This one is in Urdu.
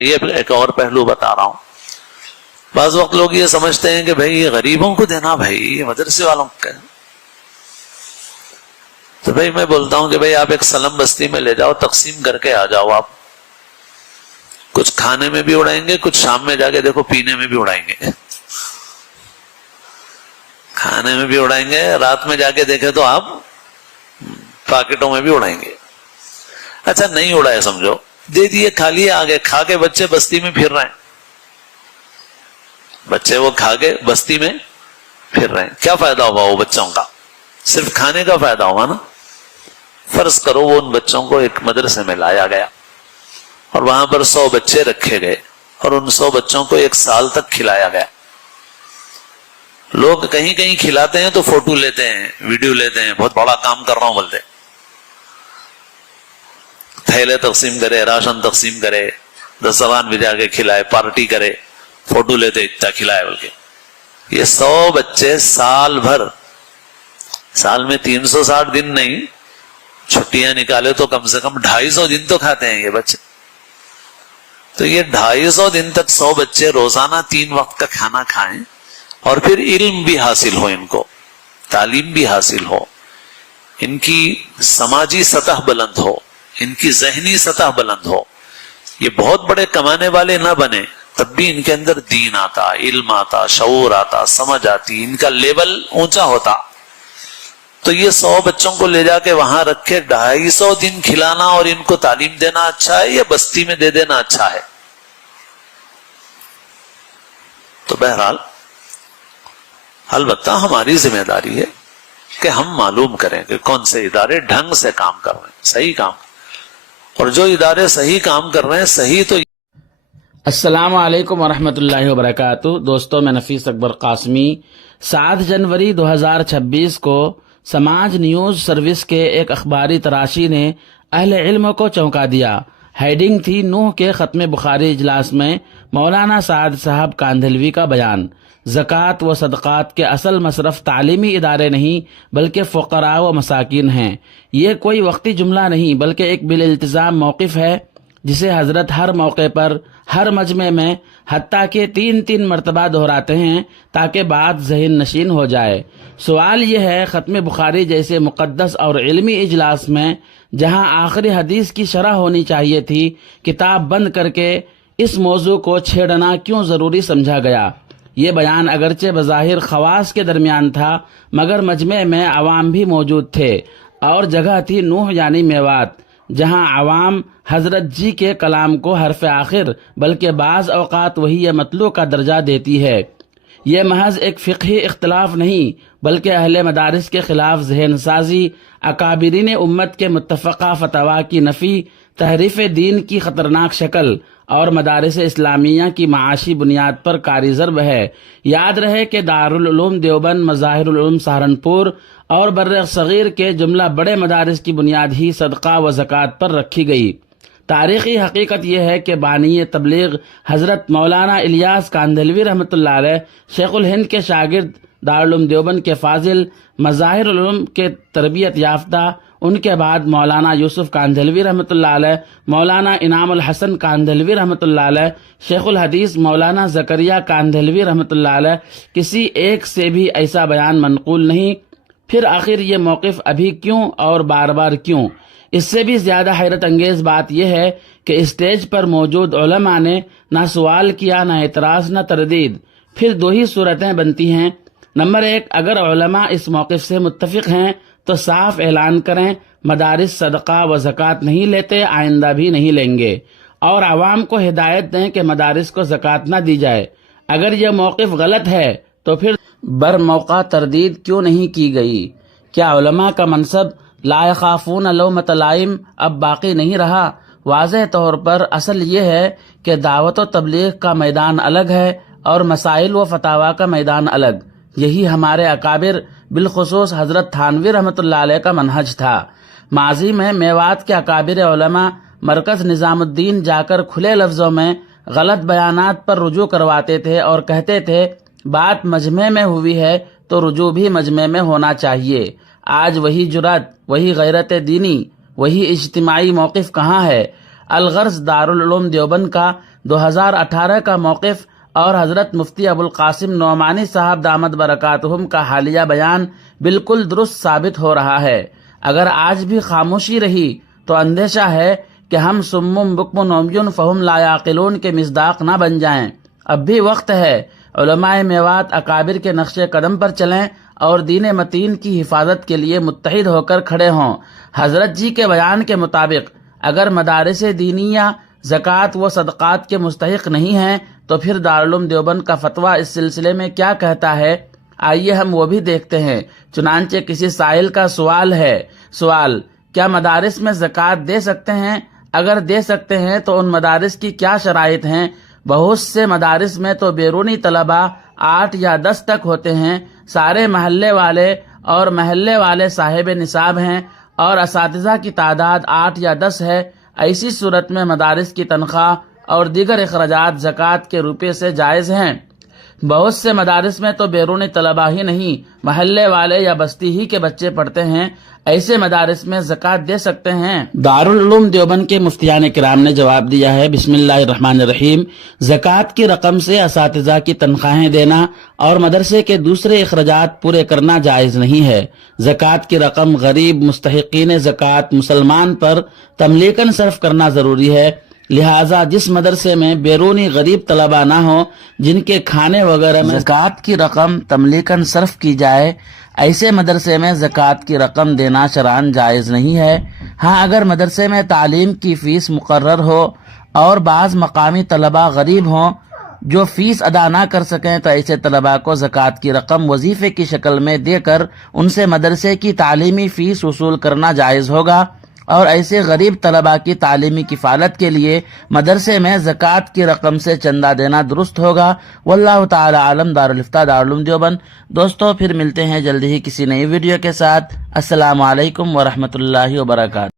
یہ ایک اور پہلو بتا رہا ہوں. بعض وقت لوگ یہ سمجھتے ہیں کہ بھائی یہ غریبوں کو دینا، بھائی یہ مدرسے والوں کو. تو بھائی میں بولتا ہوں کہ بھائی آپ ایک سلم بستی میں لے جاؤ، تقسیم کر کے آ جاؤ. آپ کچھ کھانے میں بھی اڑائیں گے، کچھ شام میں جا کے دیکھو پینے میں بھی اڑائیں گے. کھانے میں بھی اڑائیں گے، رات میں جا کے دیکھے تو آپ پاکٹوں میں بھی اڑائیں گے. اچھا نہیں اڑائے سمجھو، دے دیے، کھا لیے، آگے کھا کے بچے بستی میں پھر رہے ہیں. بچے وہ کھا کے بستی میں پھر رہے ہیں. کیا فائدہ ہوا وہ بچوں کا؟ صرف کھانے کا فائدہ ہوا نا. فرض کرو وہ ان بچوں کو ایک مدرسے میں لایا گیا اور وہاں پر 100 بچے رکھے گئے اور ان 100 بچوں کو 1 سال تک کھلایا گیا. لوگ کہیں کہیں کھلاتے ہیں تو فوٹو لیتے ہیں، ویڈیو لیتے ہیں، بہت بڑا کام کر رہا ہوں بولتے. تھیلے تقسیم کرے، راشن تقسیم کرے، دسترخوان بجا کے کھلائے، پارٹی کرے، فوٹو لیتے اتنا کھلائے بول کے. یہ 100 بچے سال بھر، سال میں 360 دن نہیں، چھٹیاں نکالے تو کم سے کم 250 دن تو کھاتے ہیں یہ بچے. تو یہ 250 دن تک 100 بچے روزانہ 3 وقت کا کھانا کھائیں اور پھر علم بھی حاصل ہو، ان کو تعلیم بھی حاصل ہو، ان کی سماجی سطح بلند ہو، ان کی ذہنی سطح بلند ہو. یہ بہت بڑے کمانے والے نہ بنے، تب بھی ان کے اندر دین آتا، علم آتا، شعور آتا، سمجھ آتی، ان کا لیول اونچا ہوتا. تو یہ 100 بچوں کو لے جا کے وہاں رکھ کے 250 دن کھلانا اور ان کو تعلیم دینا اچھا ہے یا بستی میں دے دینا اچھا ہے؟ تو بہرحال البتہ ہماری ذمہ داری ہے کہ ہم معلوم کریں کہ کون سے ادارے ڈھنگ سے کام کر رہے ہیں، صحیح کام، اور جو ادارے صحیح کام کر رہے ہیں صحیح. تو السلام علیکم ورحمۃ اللہ وبرکاتہ. دوستوں، میں نفیس اکبر قاسمی 7 جنوری 2026 کو سماج نیوز سروس کے ایک اخباری تراشی نے اہل علم کو چونکا دیا. ہیڈنگ تھی نوح کے ختم بخاری اجلاس میں مولانا سعد صاحب کاندھلوی کا بیان. زکوٰۃ و صدقات کے اصل مصرف تعلیمی ادارے نہیں بلکہ فقراء و مساکین ہیں. یہ کوئی وقتی جملہ نہیں بلکہ ایک بالالتزام موقف ہے جسے حضرت ہر موقع پر، ہر مجمع میں، حتیٰ کہ 3 مرتبہ دہراتے ہیں تاکہ بات ذہن نشین ہو جائے. سوال یہ ہے، ختم بخاری جیسے مقدس اور علمی اجلاس میں جہاں آخری حدیث کی شرح ہونی چاہیے تھی، کتاب بند کر کے اس موضوع کو چھیڑنا کیوں ضروری سمجھا گیا؟ یہ بیان اگرچہ بظاہر خواص کے درمیان تھا مگر مجمع میں عوام بھی موجود تھے اور جگہ تھی نوح یعنی میوات، جہاں عوام حضرت جی کے کلام کو حرف آخر بلکہ بعض اوقات وہی مطلوع کا درجہ دیتی ہے. یہ محض ایک فقہی اختلاف نہیں بلکہ اہل مدارس کے خلاف ذہن سازی، اکابرین امت کے متفقہ فتاوی کی نفی، تحریف دین کی خطرناک شکل اور مدارس اسلامیہ کی معاشی بنیاد پر کاری ضرب ہے. یاد رہے کہ دارالعلوم دیوبند، مظاہر العلوم سہارنپور اور بر صغیر کے جملہ بڑے مدارس کی بنیاد ہی صدقہ و زکوٰۃ پر رکھی گئی. تاریخی حقیقت یہ ہے کہ بانی تبلیغ حضرت مولانا الیاس کاندھلوی رحمۃ اللہ علیہ شیخ الہند کے شاگرد، دارالعلوم دیوبند کے فاضل، مظاہر العلوم کے تربیت یافتہ، ان کے بعد مولانا یوسف کاندھلوی رحمۃ اللہ علیہ، مولانا انعام الحسن کاندھلوی رحمۃ اللہ علیہ، شیخ الحدیث مولانا زکریا کاندھلوی رحمۃ اللہ علیہ، کسی ایک سے بھی ایسا بیان منقول نہیں. پھر آخر یہ موقف ابھی کیوں اور بار بار کیوں؟ اس سے بھی زیادہ حیرت انگیز بات یہ ہے کہ اسٹیج پر موجود علماء نے نہ سوال کیا، نہ اعتراض، نہ تردید. پھر 2 ہی صورتیں بنتی ہیں. نمبر 1، اگر علماء اس موقف سے متفق ہیں تو صاف اعلان کریں مدارس صدقہ و زکوٰۃ نہیں لیتے، آئندہ بھی نہیں لیں گے، اور عوام کو ہدایت دیں کہ مدارس کو زکوٰۃ نہ دی جائے. اگر یہ موقف غلط ہے تو پھر برموقع تردید کیوں نہیں کی گئی؟ کیا علماء کا منصب لا یخافون لومۃ لائم اب باقی نہیں رہا؟ واضح طور پر اصل یہ ہے کہ دعوت و تبلیغ کا میدان الگ ہے اور مسائل و فتاوی کا میدان الگ. یہی ہمارے اکابر بالخصوص حضرت تھانوی رحمۃ اللہ علیہ کا منہج تھا. ماضی میں میوات کے اکابر علماء مرکز نظام الدین جا کر کھلے لفظوں میں غلط بیانات پر رجوع کرواتے تھے اور کہتے تھے بات مجمع میں ہوئی ہے تو رجوع بھی مجمع میں ہونا چاہیے. آج وہی جرأت، وہی غیرت دینی، وہی اجتماعی موقف کہاں ہے؟ الغرض دارالعلوم دیوبند کا 2018 کا موقف اور حضرت مفتی ابوالقاسم نعمانی صاحب دامت برکاتہم کا حالیہ بیان بالکل درست ثابت ہو رہا ہے۔ اگر آج بھی خاموشی رہی تو اندیشہ ہے کہ ہم سم بکم عمی فہم لا یعقلون کے مصداق نہ بن جائیں۔ اب بھی وقت ہے، علماء میوات اکابر کے نقش قدم پر چلیں اور دین متین کی حفاظت کے لیے متحد ہو کر کھڑے ہوں۔ حضرت جی کے بیان کے مطابق اگر مدارس دینیہ زکوٰۃ و صدقات کے مستحق نہیں ہیں تو پھر دارالعلوم دیوبند کا فتویٰ اس سلسلے میں کیا کہتا ہے، آئیے ہم وہ بھی دیکھتے ہیں۔ چنانچہ کسی سائل کا سوال ہے، کیا مدارس میں زکوٰۃ دے سکتے ہیں؟ اگر دے سکتے ہیں تو ان مدارس کی کیا شرائط ہیں؟ بہت سے مدارس میں تو بیرونی طلباء 8 یا 10 تک ہوتے ہیں، سارے محلے والے صاحب نصاب ہیں اور اساتذہ کی تعداد 8 یا 10 ہے۔ ایسی صورت میں مدارس کی تنخواہ اور دیگر اخراجات زکوٰۃ کے روپے سے جائز ہیں۔ بہت سے مدارس میں تو بیرونی طلباء ہی نہیں، محلے والے یا بستی ہی کے بچے پڑھتے ہیں، ایسے مدارس میں زکوٰۃ دے سکتے ہیں؟ دارالعلوم دیوبند کے مفتیان کرام نے جواب دیا ہے، بسم اللہ الرحمن الرحیم، زکوٰۃ کی رقم سے اساتذہ کی تنخواہیں دینا اور مدرسے کے دوسرے اخراجات پورے کرنا جائز نہیں ہے۔ زکوٰۃ کی رقم غریب مستحقین زکوٰۃ مسلمان پر تملیکاً صرف کرنا ضروری ہے، لہٰذا جس مدرسے میں بیرونی غریب طلباء نہ ہوں جن کے کھانے وغیرہ میں زکوٰۃ کی رقم تملیکاً صرف کی جائے، ایسے مدرسے میں زکوٰۃ کی رقم دینا شرعاً جائز نہیں ہے۔ ہاں اگر مدرسے میں تعلیم کی فیس مقرر ہو اور بعض مقامی طلباء غریب ہوں جو فیس ادا نہ کر سکیں تو ایسے طلباء کو زکوٰۃ کی رقم وظیفے کی شکل میں دے کر ان سے مدرسے کی تعلیمی فیس وصول کرنا جائز ہوگا، اور ایسے غریب طلباء کی تعلیمی کفالت کے لیے مدرسے میں زکوٰۃ کی رقم سے چندہ دینا درست ہوگا۔ واللہ تعالی عالم۔ دارالفتہ دارالعلوم دیوبند۔ دوستو پھر ملتے ہیں جلدی ہی کسی نئی ویڈیو کے ساتھ۔ السلام علیکم ورحمۃ اللہ وبرکاتہ۔